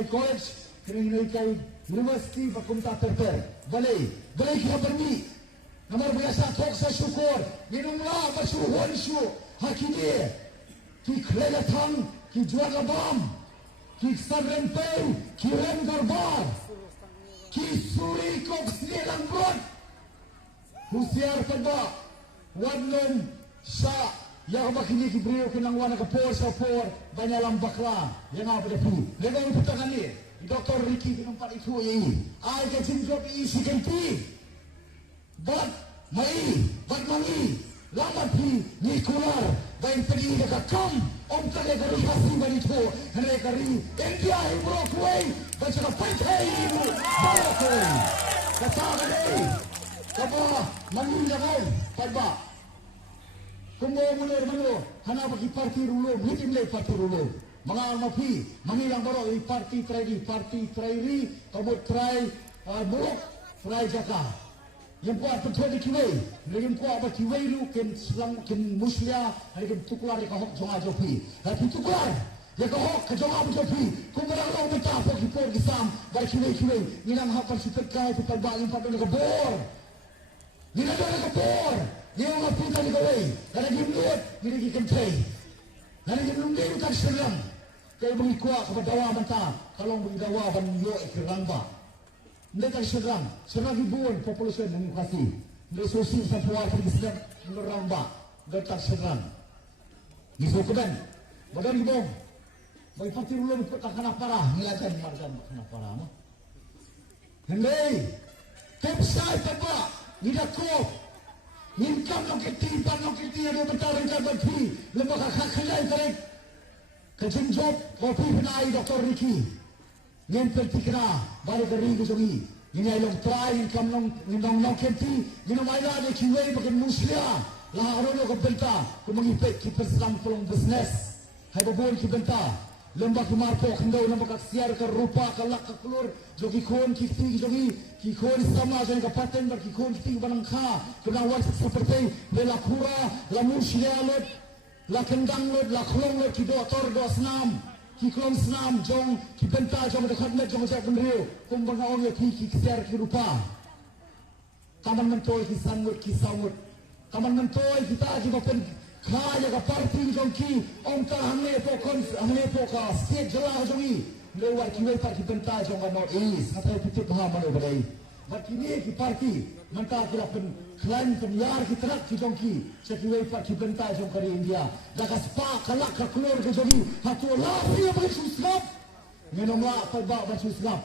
kay college, kini kay university pakunta terter. Balay kita bermi. Nomor biasa tok sa syukur. Minumlah bersyuhun syu. Hakini. Ki krela thang, ki jual labam. Ki sarempay, ki rem garbar. Ki suri kok snilang brod. Husiar kada. Wadlom sa yang bakini ki brio kinang wana ka por sa por banyalang bakla. Yang apa dia pu. Legang putakan ni. Dr. Ricky pinampat itu ini. Ay kacing job isi kenti. Bat mai, bat mangi. Lamat pi ni kular. Bain pergi dekat kam. Om tak ada kasih bani itu. Hendak kari. India ibro kuai. Baca dapat hey ibu. Bawa kuai. Kata kali. Kapa mangi jangan. Padba. Kumbo munir manu. Hana bagi parti rulu. Meeting lay parti rulu. Mga mapi, mangilang baro i parti trairi, kabut trai buruk, trai jaka. Yang kuat betul di kiwai, yang kuat apa kiwai lu ken selang ken muslia, hari ken tuklar yang kahok jonga jopi. Hari tuklar yang kahok ke jonga jopi. Kumarang lo beta apa kipor kisam, bar kiwai, nilang hapar super kai tu bangin pada nak bor. Nilang dah nak bor, yang ngapu tadi kawai, ada gimlut, ni ken trai. Hari ini belum dia tak serang. Kaya mengikuah kepada dawa mentah. Kalau mendawa ban yo ikirang ba. Dia tak serang. Serang ribuan populasi demokrasi. Dia sosial sampai pergi menerang ba. Dia tak serang. Niso keban. Badan ibong. Bagi parti ulun tak kena parah. Nilakan margan kena parah. Hendai. Kepsai taba. Nidakop. Income no kiti, pan no kiti, ada bentaran jabat pi, lembaga kakhalai tarik. Kacing job, kopi penai Dr. Ricky. Ngempel tikra, bari kari kusungi. Ini ayam try income no kiti, ini maila de kiwai bagian muslia. Lah arono ko benta, ko mangipet ki persang pelong business. Hai babon ki benta. Lembak kumarpo kendo lembak siar ke rupa kalak ke kelur jogi kon kiti jogi ki kon sama jogi kapaten bar ki kon kiti banang kha kena wan seperti bela kura la musya lot la kendang lot la khlong lot ki doktor do snam ki klom snam jong ki benta jong dekat net jong jak bendrio kum banga on ki siar ki rupa taman mentoi ki sangut ki samut taman mentoi kita ki bapen kaya ka parti jongki om ta hangne poka state jala jongi lewat kiwai parti benta jong north east kata pitip ha mano badai bat kini ki parti manta kila pen klan penyar ki terak ki jongki sekiwai parti benta jong kari India daga spa kalak ka keluar ke jongi hatu lari bagi susap minum la palba bagi susap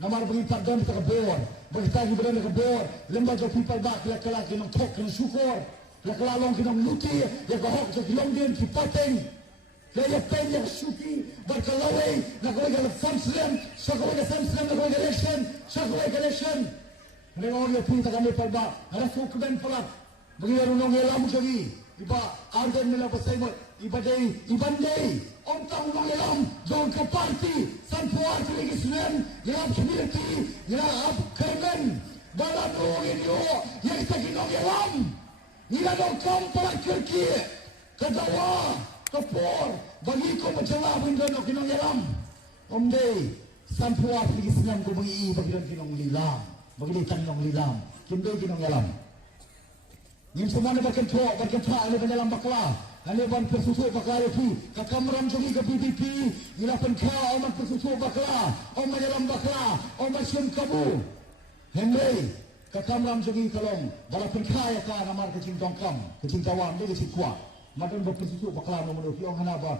namar bagi tak dan tak bor bagi tagi beran ke bor lembaga people ba kala ki nom tok ki syukur la kelalong kinong luti ya kahok sa kilong din kipateng kaya pen yang suki berkalaway na kaway ka samslam sa kaway ka samslam na kaway ka election sa kaway ka election ngayon yung punta kami palba harap ko ben palat bagi yarunong yalam sagi iba arden nila pasay mo iba day om tang nong yalam doon ka party sanpuar kiligisnen yalam community yalam kermen baladungin yo yang kita kinong yalam Ila dong kampala Turki, kadawa, kapor, bagi ko majalah window no kinong yalam. Omday, sampuwa pergi senam ko bagi kinong lilam, bagi kinong lilam, kinday kinong yalam. Nim semua na bakin tua, ano banyalang bakla, ano ban persusu bakla pi, kakamram jogi ke PDP, ila penka oman persusu bakla, oman yalam bakla, oman syum kabu. Henry, kakamram jogi kalong bala penkaya ka namar kecing tongkam kecing tawam dia kecing kuat madan berpersusu bakla nomor ki ong hanaba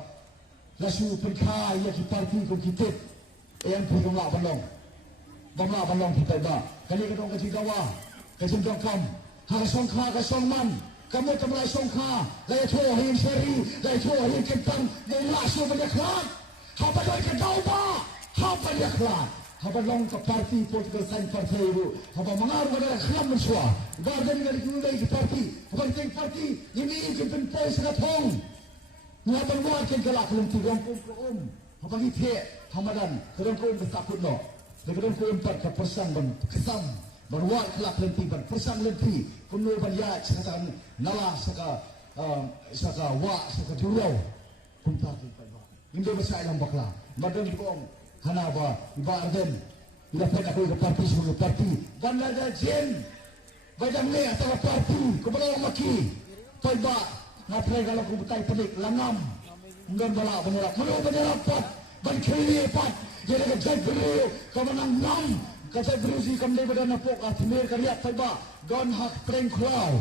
lasu penkaya ki parti ko kitet yang pulong la balong kita ba kali kadong kecing tawa kecing tongkam ha song man kamu temlai songkha lai tho hin seri lai tho hin kentang dai lasu banyak ha ba doi ke dau ba ha ba yakla haba long ka parti political science party itu haba mengaruh pada kham mensua garden dari kulai ki parti haba ting parti ini ki pen poi sangat hong ngapa buat ke galak lum tu rom haba ki the hamadan kerong ko besakut no kerong ko 4% ban kesam ban wat kelak lenti ban persan lenti kuno ban ya cakatan nala saka wa saka durau kumta ki pa indo besai lam bakla madan bong Hanaba iba arden ila pen aku ke parti sebagai parti bandar jen badang ni atau parti kebelah maki paiba ngatre kalau ku betai pedik langam ngam bala banyak mulu banyak pat ban kiri pat jadi ke jai beriu kemenang ngam kata berusi kamde badan napok atmir karya paiba don hak preng klau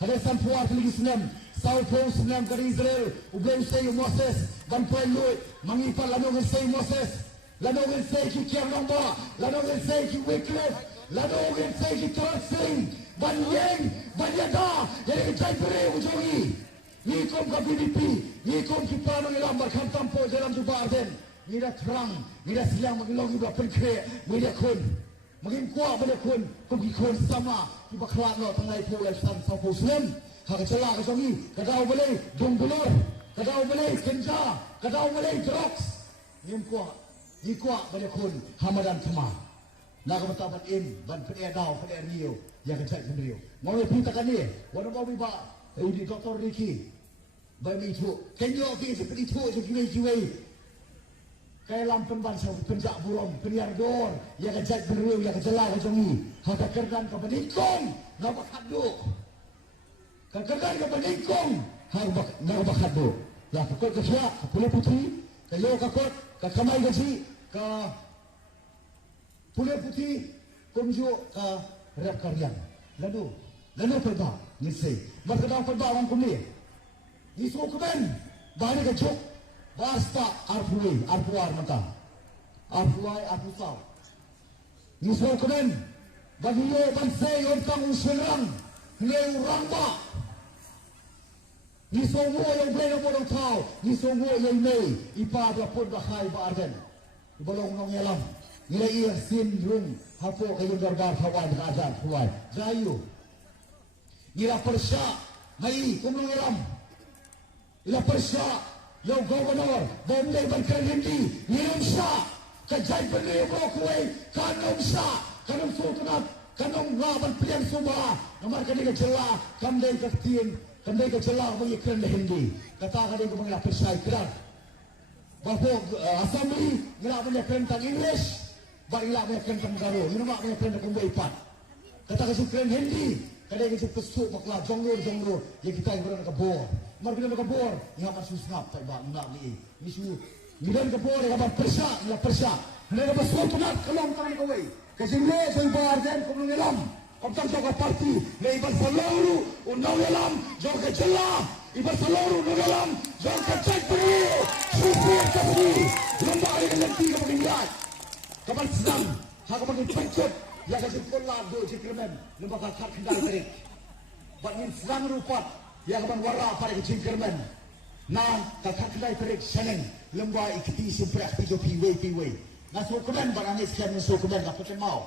ada sampuar lagi senam Saupong senam dari Israel ublem say Moses ban pelui mangipat lalu say Moses lalu say ki kiam lomba lalu say ki Wycliffe lalu say ki Trotsing ban yeng ban yada jadi jai beriu ujongi ni kom ka BDP ni kom ki pano ni lambar kam tampo dalam tu barden ni dah terang ni dah siang mengilogi ba penkre ni dah kun mungkin kuat pada kun pergi kun sama di baklat no tangai pulai san sapo slim hak celah ke songi kadau boleh donggulur kadau boleh kenja kadau boleh drugs ni kuat pada kun hamadan kema nak bertabat ban pada dau pada rio yang kecak sendiri mau pinta kan ni wana mau biba di Dr. Ricky bagi itu kenyo ki seperti itu sekiwe kaya lampen bangsa penjak burung peniar dor yang kecak beriu yang kecelah ke songi hak kerdan ke penikong nak bakadu kerdan ke penikong hak nak bakadu ya kekot ke siap ke Pulau Putri ke Yo kakot ke Kamai Gaji ke Pulau Putri kumju ke Rep Karyang lalu perba nisai berkedang perba orang kumni isu kemen bahani kecuk basta arpuar mata arpusau isu kemen bagi yo bansai yontang usurang leu rangba isu mo yang boleh bodong tau isu mo yang nei ipa berapun bahai ba arden ibalong nong yalam nilai ia sindrung hapo kayu darbar kawan azan kuai jayu nila persya mai kumnong yalam ila persya yang gubernur bomdai bangkai hindi minum sya kajai beli kuai kanum sya kanum sultanat kanum ngaban pilihan subah nomor kali kecelah kamdai ketien kamdai kecelah bagi keren hindi kata kali ku mengira persya ikrar bahawa assembly ngira punya keren tang English baiklah punya keren tang Garo minum punya keren tang Ipat kata kasih keren hindi kadang kita pesuk bakla jonglor yang kita yang berada ke bor mar bila ke bor yang masuk snap tak bang nak ni isu bidan ke bor yang persya la persya hendak besok tunat kelong tangan ke wei kasih le saya bar dan kumung elam optan ke parti le ibar seluruh undang elam jauh ke celah ibar seluruh undang elam jauh ke cek beri supir ke beri lomba hari ke nanti ke pengingat kapan sedang hak bagi pencet yang kasih kolam do cikremen lomba kakak kendali tarik bangin sedang rupat yang kapan wara pada cikremen nan kakak kendali tarik seneng lomba ikti simprak pijo piwe nasu kemen barangnya sekian nasu kemen kapten mau